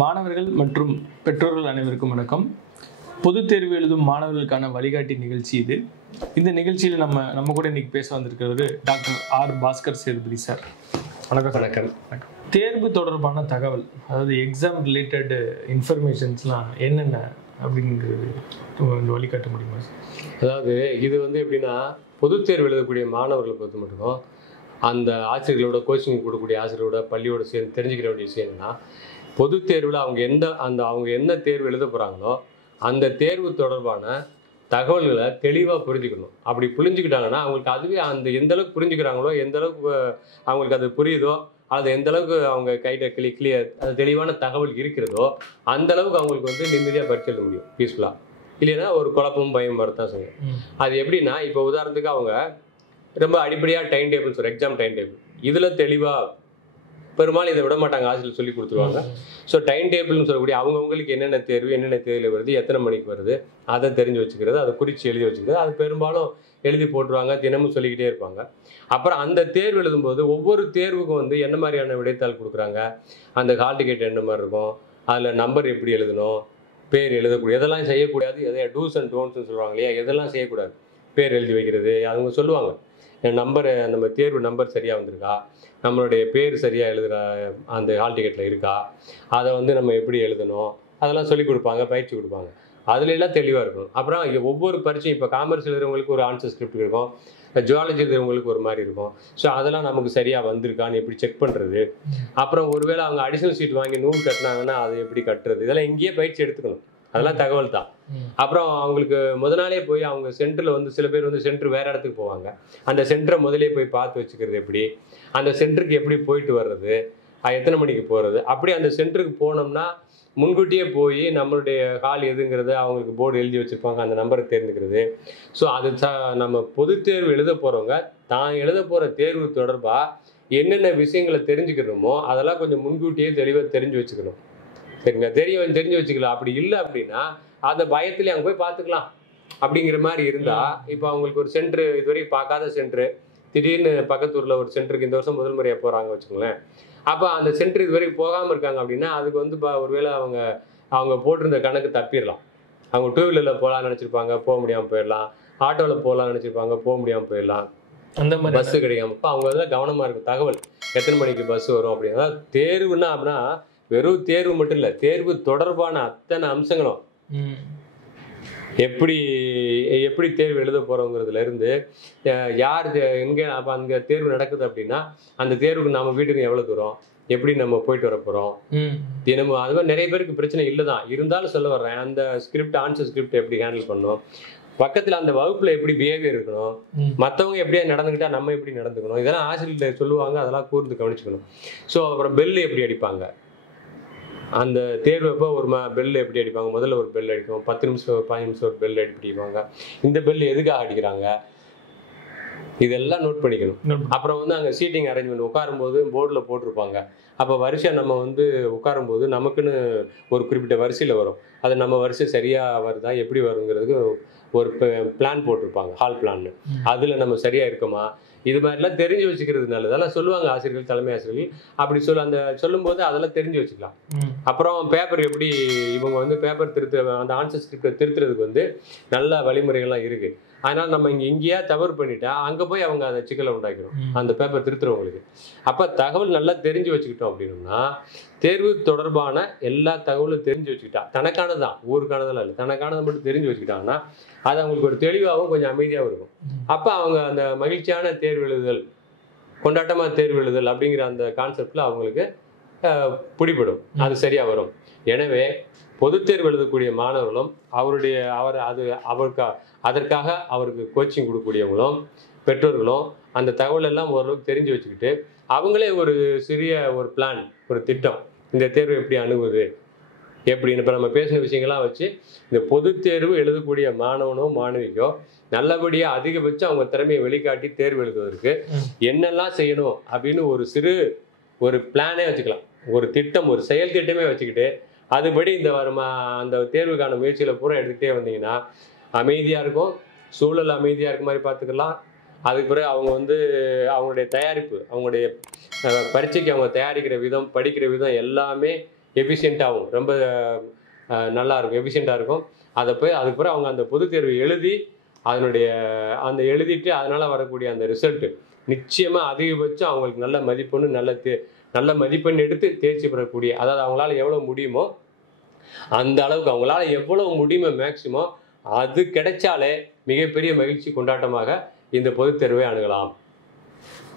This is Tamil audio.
மாணவர்கள் மற்றும் பெற்றோர்கள் அனைவருக்கும் வணக்கம். பொதுத் தேர்வு எழுதும் மாணவர்களுக்கான வழிகாட்டி நிகழ்ச்சி இது. இந்த நிகழ்ச்சியில் நம்ம கூட இன்னைக்கு பேச வந்திருக்கிறது doctor R Bhaskar Sethupathi sir. வணக்கம். வணக்கம். தேர்வு தொடர்பான தகவல், அதாவது எக்ஸாம் ரிலேட்டட் இன்ஃபர்மேஷன்ஸ்லாம் என்னென்ன அப்படிங்கிறது வழிகாட்ட முடியுமா சார்? அதாவது இது எப்படின்னா, பொதுத் தேர்வு எழுதக்கூடிய மாணவர்களை பொறுத்த மட்டும் அந்த ஆசிரியர்களோட கோச்சிங் கொடுக்கக்கூடிய ஆசிரியரோட பள்ளியோட சேர்ந்து தெரிஞ்சுக்கிற வேண்டிய விஷயம் என்னன்னா, பொது தேர்வில் அவங்க என்ன தேர்வு எழுத போகிறாங்களோ அந்த தேர்வு தொடர்பான தகவல்களை தெளிவாக புரிஞ்சுக்கணும். அப்படி புரிஞ்சுக்கிட்டாங்கன்னா அவங்களுக்கு அதுவே எந்த அளவுக்கு புரிஞ்சுக்கிறாங்களோ, எந்த அளவுக்கு அவங்களுக்கு அது புரியுதோ, அது எந்த அளவுக்கு அவங்க கைட்ட கிளியர் அது தெளிவான தகவல் இருக்கிறதோ அந்த அளவுக்கு அவங்களுக்கு நிம்மதியாக பரிட்சை எழுத முடியும் பீஸ்ஃபுல்லாக. இல்லைன்னா ஒரு குழப்பமும் பயம் வரதான் செய்யும். அது எப்படின்னா, இப்போ உதாரணத்துக்கு அவங்க ரொம்ப அடிப்படையாக டைம் டேபிள்ஸ், ஒரு எக்ஸாம் டைம் டேபிள் இதில் தெளிவாக பெரும்பாலும் இதை விட மாட்டாங்க, ஆசிரியர் சொல்லி கொடுத்துருவாங்க. ஸோ டைம் டேபிள்னு சொல்லக்கூடிய அவங்களுக்கு என்னென்ன தேர்வில் வருது, எத்தனை மணிக்கு வருது, அதை தெரிஞ்சு வச்சுக்கிறது, அதை குறித்து எழுதி வச்சுக்கிறது, அது பெரும்பாலும் எழுதி போட்டுருவாங்க, தினமும் சொல்லிக்கிட்டே இருப்பாங்க. அப்புறம் அந்த தேர்வு எழுதும்போது ஒவ்வொரு தேர்வுக்கும் என்ன மாதிரியான விடைத்தாள் கொடுக்குறாங்க, அந்த ஹால் டிக்கெட் என்ன மாதிரி இருக்கும், அதில் நம்பர் எப்படி எழுதணும், பேர் எழுதக்கூடிய எதெல்லாம் செய்யக்கூடாது, எதை டூஸ் அண்ட் டோன்ட்ஸ்னு சொல்லுவாங்க இல்லையா, எதெல்லாம் செய்யக்கூடாது, பேர் எழுதி வைக்கிறது அவங்க சொல்லுவாங்க. நம்பரை நம்ம தேர்வு நம்பர் சரியாக வந்திருக்கா, நம்மளுடைய பேர் சரியாக எழுதுகிற அந்த ஹால் டிக்கெட்டில் இருக்கா, அதை நம்ம எப்படி எழுதணும், அதெல்லாம் சொல்லிக் கொடுப்பாங்க, பயிற்சி கொடுப்பாங்க. அதுலெல்லாம் தெளிவாக இருக்கணும். அப்புறம் ஒவ்வொரு பரீட்சையும் இப்போ காமர்ஸ் எழுதுறவங்களுக்கு ஒரு ஆன்சர் ஸ்கிரிப்ட் இருக்கும், ஜுவாலஜி எழுதுறவங்களுக்கு ஒரு மாதிரி இருக்கும். ஸோ அதெல்லாம் நமக்கு சரியாக வந்திருக்கான்னு எப்படி செக் பண்ணுறது, அப்புறம் ஒருவேளை அவங்க அடிஷனல் சீட் வாங்கி நூல் கட்டினாங்கன்னா அதை எப்படி கட்டுறது, இதெல்லாம் இங்கேயே பயிற்சி எடுத்துக்கணும். அதெல்லாம் தகவல் தான். அப்புறம் அவங்களுக்கு முத நாளே போய் அவங்க சென்டரில் சில பேர் சென்டர் வேற இடத்துக்கு போவாங்க, அந்த சென்டரை முதலே போய் பார்த்து வச்சுக்கிறது எப்படி, அந்த சென்டருக்கு எப்படி போயிட்டு வர்றது, எத்தனை மணிக்கு போகிறது, அப்படி அந்த சென்டருக்கு போனோம்னா முன்கூட்டியே போய் நம்மளுடைய ஹால் எதுங்கிறத அவங்களுக்கு போர்டு எழுதி வச்சுருப்பாங்க, அந்த நம்பரை தேர்ந்துக்கிறது. ஸோ அது நம்ம பொது தேர்வு எழுத போகிறவங்க தான் எழுத போகிற தேர்வு தொடர்பாக என்னென்ன விஷயங்களை தெரிஞ்சுக்கணுமோ அதெல்லாம் கொஞ்சம் முன்கூட்டியே தெளிவாக தெரிஞ்சு வச்சுக்கணும். சரிங்க, தெரிஞ்சு வச்சுக்கலாம். அப்படி இல்லை அப்படின்னா அந்த பயத்துல அங்கே போய் பார்த்துக்கலாம் அப்படிங்கிற மாதிரி இருந்தால், இப்போ அவங்களுக்கு ஒரு சென்டர் இதுவரைக்கும் பார்க்காத சென்டரு, திடீர்னு பக்கத்தூரில் ஒரு சென்டருக்கு இந்த வருஷம் முதல் முறையாக போகிறாங்க வச்சுக்கோங்களேன். அப்போ அந்த சென்டர் இதுவரைக்கும் போகாமல் இருக்காங்க அப்படின்னா அதுக்கு ஒருவேளை அவங்க போட்டிருந்த கணக்கு தப்பிடலாம். அவங்க டூ வீலரில் போகலான்னு நினச்சிருப்பாங்க, போக முடியாமல் போயிடலாம். ஆட்டோவில் போகலான்னு நினச்சிருப்பாங்க, போக முடியாமல் போயிடலாம். அந்த மாதிரி பஸ்ஸு கிடைக்காம இப்போ அவங்க கவனமாக இருக்கும். தகவல் எத்தனை மணிக்கு பஸ் வரும் அப்படின்னு. அதாவது தேர்வுன்னா அப்படின்னா வெறும் தேர்வு மட்டும் இல்லை, தேர்வு தொடர்பான அத்தனை அம்சங்களும், எப்படி தேர்வு எழுத போகிறோங்கிறதுல இருந்து யார் எங்கே அப்போ அங்கே தேர்வு நடக்குது அப்படின்னா அந்த தேர்வுக்கு நம்ம வீட்டுக்கு எவ்வளோ தூரம், எப்படி நம்ம போயிட்டு வர போகிறோம் தினமும், அது மாதிரி நிறைய பேருக்கு பிரச்சனை இல்லை தான். இருந்தாலும் சொல்ல வர்றேன், அந்த ஆன்சர் ஸ்கிரிப்ட் எப்படி ஹேண்டில் பண்ணணும், பக்கத்தில் அந்த வகுப்பில் எப்படி பிஹேவியர் இருக்கணும், மற்றவங்க எப்படியா நடந்துக்கிட்டா நம்ம எப்படி நடந்துக்கணும், இதெல்லாம் ஆசிரியர் சொல்லுவாங்க, அதெல்லாம் கூர்ந்து கவனிச்சுக்கணும். ஸோ அப்புறம் பெல் எப்படி அடிப்பாங்க, அந்த தேர்வு அப்போ ஒரு பெல் எப்படி அடிப்பாங்க, முதல்ல ஒரு பெல் அடிக்கும், 10 நிமிஷம் 15 நிமிஷம் ஒரு பெல் அடிப்பாங்க, இந்த பெல் எதுக்காக அடிக்கிறாங்க, இதெல்லாம் நோட் பண்ணிக்கணும். அப்புறம் அங்கே சீட்டிங் அரேஞ்ச்மெண்ட் உட்காரும்போது போர்டில் போட்டிருப்பாங்க. அப்போ வரிசை நம்ம உட்காரும்போது நமக்குன்னு ஒரு குறிப்பிட்ட வரிசையில் வரும், அது நம்ம வரிசை சரியாக வருதா எப்படி வருங்கிறதுக்கு ஒரு பிளான் போட்டிருப்பாங்க, ஹால் பிளான். அதில் நம்ம சரியாக இருக்கோமா, இது மாதிரிலாம் தெரிஞ்சு வச்சுக்கிறது நல்லது. அதெல்லாம் சொல்லுவாங்க ஆசிரியர்கள், தலைமை ஆசிரியர்கள். அப்படி சொல்லும்போது அதெல்லாம் தெரிஞ்சு வச்சுக்கலாம். அப்புறம் பேப்பர் எப்படி இவங்க பேப்பர் அந்த ஆன்சர் ஸ்கிரிப்டை திருத்துறதுக்கு நல்ல வழிமுறைகள்லாம் இருக்கு. அதனால நம்ம இங்கேயா தவறு பண்ணிட்டா அங்கே போய் அவங்க அதை சிக்கலை உண்டாக்கிடும் அந்த பேப்பர் திருத்துறவங்களுக்கு. அப்போ தகவல் நல்லா தெரிஞ்சு வச்சுக்கிட்டோம் அப்படின்னா தேர்வு தொடர்பான எல்லா தகவலும் தெரிஞ்சு வச்சுக்கிட்டா, தனக்கானதான் ஊருக்கானதெல்லாம் இல்லை, தனக்கானதை மட்டும் தெரிஞ்சு வச்சுக்கிட்டாங்கன்னா அது அவங்களுக்கு ஒரு தெளிவாகவும் கொஞ்சம் அமைதியாகவும் இருக்கும். அப்போ அவங்க அந்த மகிழ்ச்சியான தேர்வு எழுதுதல், கொண்டாட்டமாக தேர்வு எழுதுதல் அப்படிங்கிற அந்த கான்செப்டில் அவங்களுக்கு பிடிபடும், அது சரியாக வரும். எனவே பொது தேர்வு எழுதக்கூடிய மாணவர்களும் அதற்காக அவருக்கு கோச்சிங் கொடுக்கக்கூடியவங்களும் பெற்றோர்களும் அந்த தகவல் எல்லாம் ஓரளவுக்கு தெரிஞ்சு வச்சுக்கிட்டு அவங்களே ஒரு சிறிய ஒரு பிளான், ஒரு திட்டம், இந்த தேர்வு எப்படி அணுகுது எப்படின்னு இப்போ நம்ம பேசின விஷயங்கள்லாம் வச்சு இந்த பொது தேர்வு எழுதக்கூடிய மாணவனோ மாணவிக்கோ நல்லபடியாக அதிகபட்சம் அவங்க திறமையை வெளிக்காட்டி தேர்வு எழுதுவதற்கு என்னெல்லாம் செய்யணும் அப்படின்னு ஒரு பிளானே வச்சுக்கலாம், ஒரு திட்டம், ஒரு செயல் திட்டமே வச்சுக்கிட்டு அதுபடி அந்த தேர்வுக்கான முயற்சிகளை பூரா எடுத்துக்கிட்டே வந்தீங்கன்னா அமைதியாக இருக்கும், சூழல் அமைதியாக இருக்க மாதிரி பார்த்துக்கலாம். அதுக்கு பிறகு அவங்க அவங்களுடைய தயாரிப்பு, அவங்களுடைய பரீட்சைக்கு அவங்க தயாரிக்கிற விதம், படிக்கிற விதம் எல்லாமே எஃபிஷியண்ட்டாகவும் ரொம்ப நல்லா இருக்கும், எஃபிஷியண்ட்டாக இருக்கும். அதுக்கப்புறம் அவங்க அந்த பொதுத் தேர்வு எழுதி அந்த எழுதிட்டு அதனால் வரக்கூடிய அந்த ரிசல்ட்டு நிச்சயமாக அதிகபட்சம் அவங்களுக்கு நல்ல மதிப்பெண் எடுத்து தேர்ச்சி பெறக்கூடிய, அதாவது அவங்களால எவ்வளோ முடியுமோ அந்த அளவுக்கு அவங்களால எவ்வளவு முடியுமோ மேக்சிமம் அது கிடைச்சாலே மிகப்பெரிய மகிழ்ச்சி கொண்டாட்டமாக இந்த பொதுத் தேர்வை அணுகலாம்.